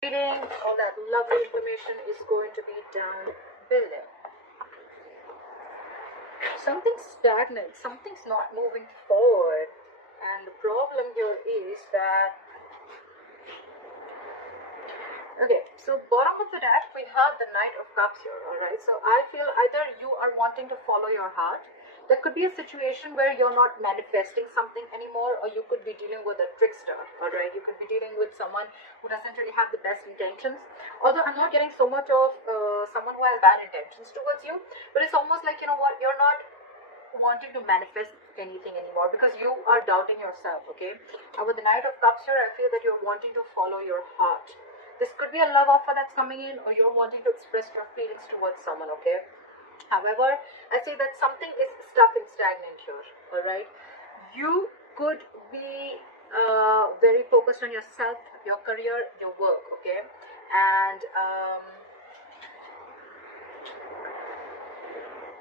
Reading, all that lovely information is going to be down below. Something's stagnant, something's not moving forward, and the problem here is that, okay, so bottom of the deck we have the Knight of Cups here. All right, so I feel either you are wanting to follow your heart. There could be a situation where you're not manifesting something anymore, or you could be dealing with a trickster. All right, you could be dealing with someone who doesn't really have the best intentions. Although I'm not getting so much of someone who has bad intentions towards you, but it's almost like, you know what, you're not wanting to manifest anything anymore because you are doubting yourself. Okay, and with the Knight of Cups here, I feel that you're wanting to follow your heart. This could be a love offer that's coming in, or you're wanting to express your feelings towards someone. Okay, however, I say that something is stuck and stagnant here. All right, you could be very focused on yourself, your career, your work. Okay, and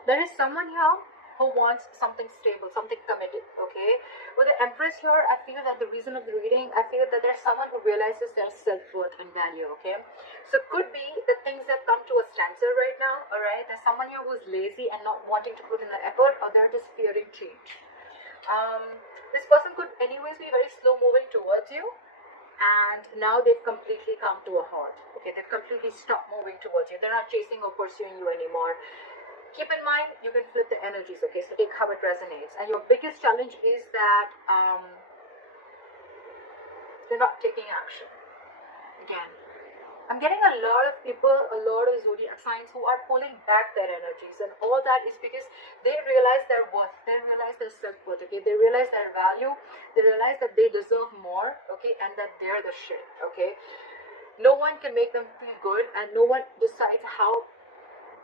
there is someone here who wants something stable, something committed. Okay, with the Empress here, I feel that the reason of the reading, I feel that there's someone who realizes their self-worth and value. Okay, so could be that things have come to a standstill right now. All right, there's someone here who's lazy and not wanting to put in the effort, or they're just fearing change. This person could anyways be very slow moving towards you, and now they've completely come to a halt. Okay, they've completely stopped moving towards you. They're not chasing or pursuing you anymore. Keep in mind, you can flip the energies. Okay, so take how it resonates. And your biggest challenge is that you're not taking action. Again, I'm getting a lot of people, a lot of zodiac signs who are pulling back their energies, and all that is because they realize their worth, they realize their self-worth. Okay, they realize their value, they realize that they deserve more. Okay, and that they're the shit. Okay, no one can make them feel good, and no one decides how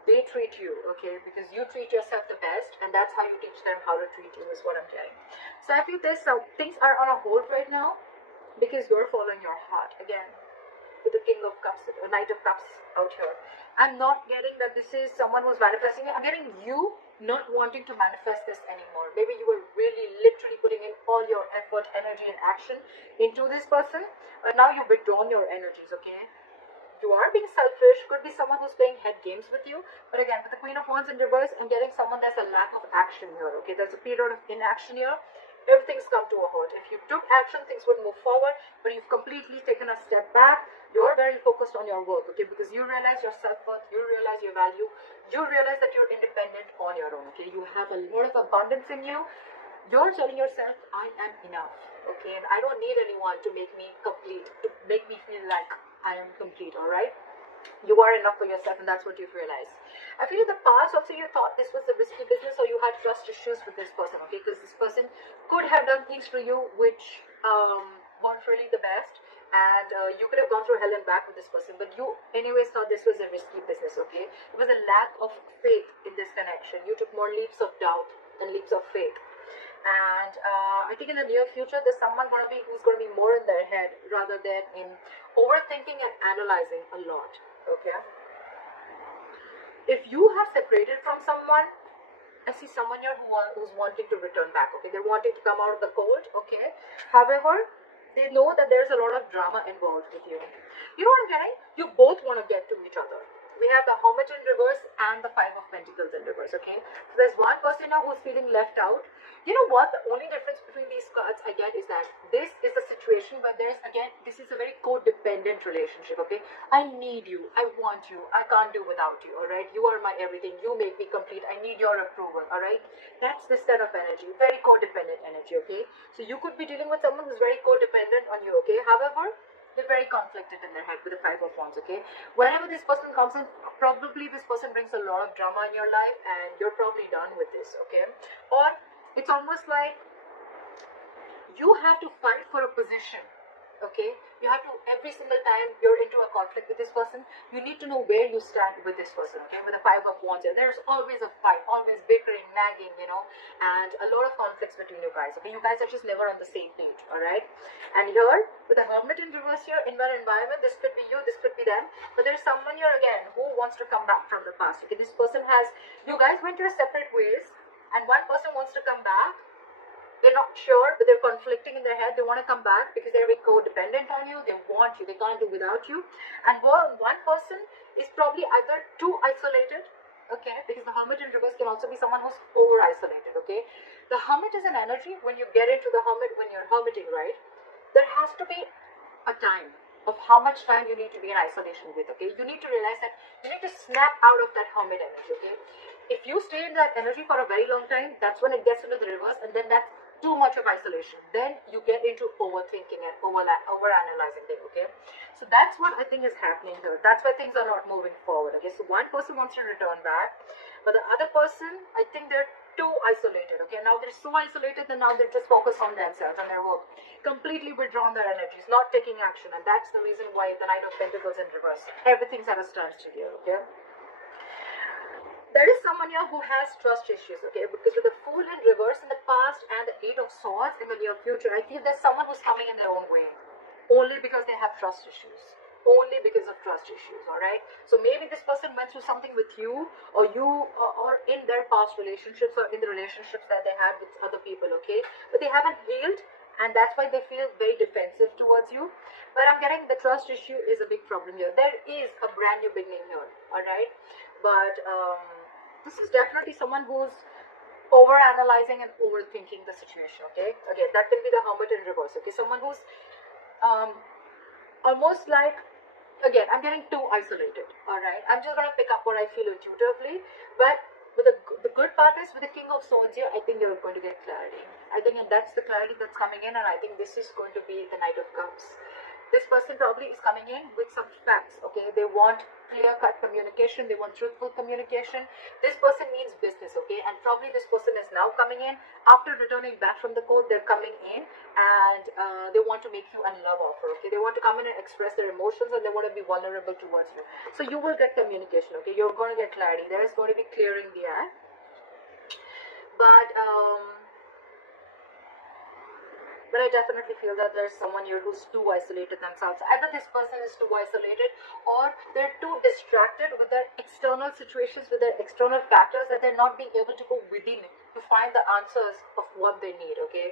they treat you. Okay, because you treat yourself the best, and that's how you teach them how to treat you, is what I'm getting. So I feel this, so things are on a hold right now because you're following your heart. Again, with the King of Cups, a Knight of Cups out here, I'm not getting that this is someone who's manifesting it. I'm getting you not wanting to manifest this anymore. Maybe you were really literally putting in all your effort, energy, and action into this person, but now you've withdrawn your energies. Okay, you are being selfish. Could be someone who's playing head games with you. But again, with the Queen of Wands in reverse, I'm getting someone, there's a lack of action here. Okay, there's a period of inaction here. Everything's come to a halt. If you took action, things would move forward, but you've completely taken a step back. You're very focused on your work. Okay, because you realize your self-worth, you realize your value, you realize that you're independent on your own. Okay, you have a lot of abundance in you. You're telling yourself, I am enough. Okay, and I don't need anyone to make me complete, to make me feel like I am complete. All right, you are enough for yourself, and that's what you've realized. I feel in the past also you thought this was a risky business, or you had trust issues with this person. Okay, because this person could have done things for you which weren't really the best, and you could have gone through hell and back with this person, but you anyways thought this was a risky business. Okay, it was a lack of faith in this connection. You took more leaps of doubt than leaps of faith. And I think in the near future there's someone who's going to be more in their head rather than in overthinking and analyzing a lot. Okay, if you have separated from someone, I see someone here who's wanting to return back. Okay, they're wanting to come out of the cold. Okay, however, they know that there's a lot of drama involved with you. You know what I'm getting? You both want to get to each other. We have the Hermit in reverse and the Five of Pentacles in reverse. Okay, so there's one person now who's feeling left out. You know what? The only difference between these cards I get is that this is a situation where this is a very codependent relationship. Okay, I need you, I want you, I can't do without you. All right, you are my everything, you make me complete, I need your approval. All right, that's this kind of energy, very codependent energy. Okay, so you could be dealing with someone who's very codependent on you. Okay, however, they're very conflicted in their head with the Five of Wands. Okay, whenever this person comes in, probably this person brings a lot of drama in your life, and you're probably done with this. Okay, or it's almost like you have to fight for a position. Okay, you have to, every single time you're into a conflict with this person, you need to know where you stand with this person. Okay, with the Five of Wands here, there's always a fight, always bickering, nagging, and a lot of conflicts between you guys. Okay, you guys are just never on the same page. All right, and here with the Hermit in reverse here, in my environment, this could be you, this could be them, but there's someone here again who wants to come back from the past. Okay, this person has, you guys went your separate ways, and one person wants to come back They're not sure, but they're conflicting in their head. They want to come back because they're very codependent on you. They want you. They can't do without you. And one person is probably either too isolated, okay, because the Hermit in reverse can also be someone who's over isolated, okay. The Hermit is an energy. When you get into the Hermit, when you're hermiting, right, there has to be a time of how much time you need to be in isolation with, okay. You need to realize that you need to snap out of that Hermit energy, okay. If you stay in that energy for a very long time, that's when it gets into the reverse, and then that's too much of isolation. Then you get into overthinking and over analyzing things, okay. So that's what I think is happening here. That's why things are not moving forward, okay. So one person wants to return back, but the other person, I think they're too isolated, okay. Now they're so isolated that now they're just focused on themselves and their work, completely withdrawn their energies, not taking action. And that's the reason why the Knight of Pentacles in reverse, everything's at a standstill here, okay. There is someone here who has trust issues, okay, because with the Fool in reverse in the past and the Eight of Swords in the near future, I feel there's someone who's coming in their own way, only because they have trust issues. Only because of trust issues, alright? So maybe this person went through something with you, or or in their past relationships, or in the relationships that they had with other people, okay? But they haven't healed, and that's why they feel very defensive towards you. But I'm getting the trust issue is a big problem here. There is a brand new beginning here, alright? But this is definitely someone who's over analyzing and overthinking the situation, okay? Again, that can be the Hermit in reverse, okay? Someone who's almost like, again, I'm getting too isolated, alright? I'm just going to pick up what I feel intuitively, but with the good part is with the King of Swords here, I think you're going to get clarity. I think that's the clarity that's coming in, and I think this is going to be the Knight of Cups. This person probably is coming in with some facts, okay? They want clear-cut communication. They want truthful communication. This person means business, okay? And probably this person is now coming in. After returning back from the court, they're coming in and they want to make you a love offer, okay? They want to come in and express their emotions, and they want to be vulnerable towards you. So you will get communication, okay? You're going to get clarity. There is going to be clearing the air. But I definitely feel that there's someone here who's too isolated themselves. Either this person is too isolated, or they're too distracted with their external situations, with their external factors, that they're not being able to go within to find the answers of what they need, okay?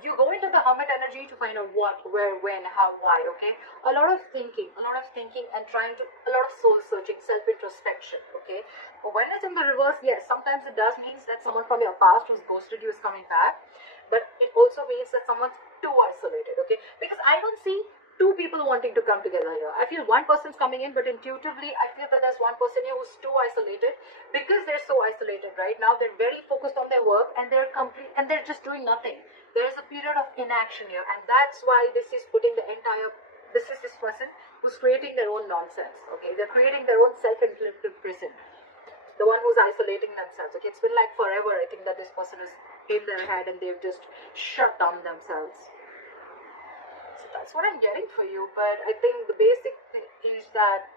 You go into the Hermit energy to find out what, where, when, how, why, okay? A lot of thinking and trying to, a lot of soul searching, self-introspection, okay? But when it's in the reverse, yes, sometimes it does mean that someone from your past who's ghosted you is coming back, but it also means that someone's too isolated, okay? Because I don't see two people wanting to come together here. I feel one person's coming in, but intuitively, I feel that there's one person here who's too isolated. Because they're so isolated right now, they're very focused on their work, and they're just doing nothing. There's a period of inaction here, and that's why this is putting this person who's creating their own nonsense, okay? They're creating their own self-inflicted prison. The one who's isolating themselves, okay? It's been like forever, I think, that this person is in their head and they've just shut down themselves. So that's what I'm getting for you, but I think the basic thing is that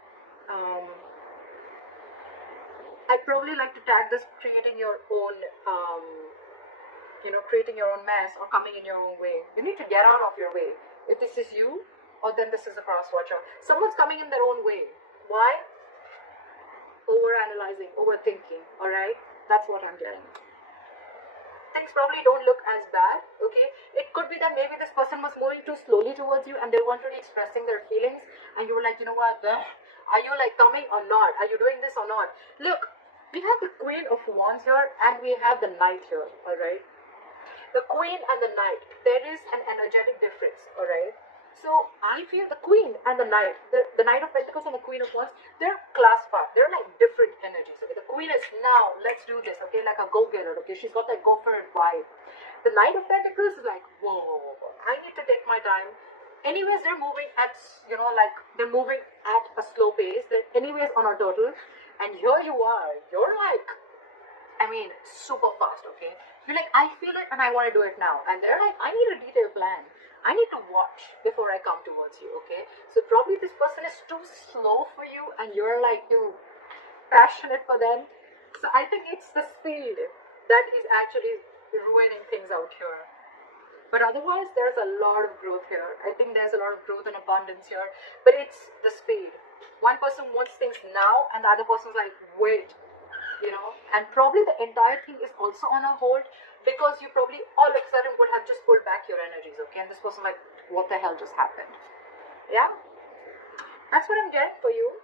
I'd probably like to tag this creating your own, creating your own mess or coming in your own way. You need to get out of your way. If this is you, or then this is a cross watcher. Someone's coming in their own way. Why? Over-analyzing, overthinking, alright? That's what I'm getting. Things probably don't look as bad, okay? It could be that maybe this person was moving too slowly towards you and they weren't really expressing their feelings, and you were like, you know what, are you like coming or not? Are you doing this or not? Look, we have the Queen of Wands here and we have the Knight here, alright? The Queen and the Knight, there is an energetic difference, alright? So I feel the Queen and the Knight, the Knight of Pentacles and the Queen of Wands, they're class part. They're like different energies. Okay, the Queen is now, let's do this. Okay, like a go-getter. Okay, she's got that go-for-it vibe. The Knight of Pentacles is like, whoa, I need to take my time. Anyways, they're moving at, they're moving at a slow pace. They're anyways on a turtle, and here you are. You're like, super fast. Okay, you're like, I feel it and I want to do it now. And they're like, I need a detailed plan. I need to watch before I come towards you, okay? So probably this person is too slow for you and you're like too passionate for them. So I think it's the speed that is actually ruining things out here. But otherwise, there's a lot of growth here. I think there's a lot of growth and abundance here. But it's the speed. One person wants things now and the other person's like, wait, you know, and probably the entire thing is also on a hold because you probably all of a sudden would have just pulled back your energies, okay? And this person like, what the hell just happened? Yeah, that's what I'm getting for you.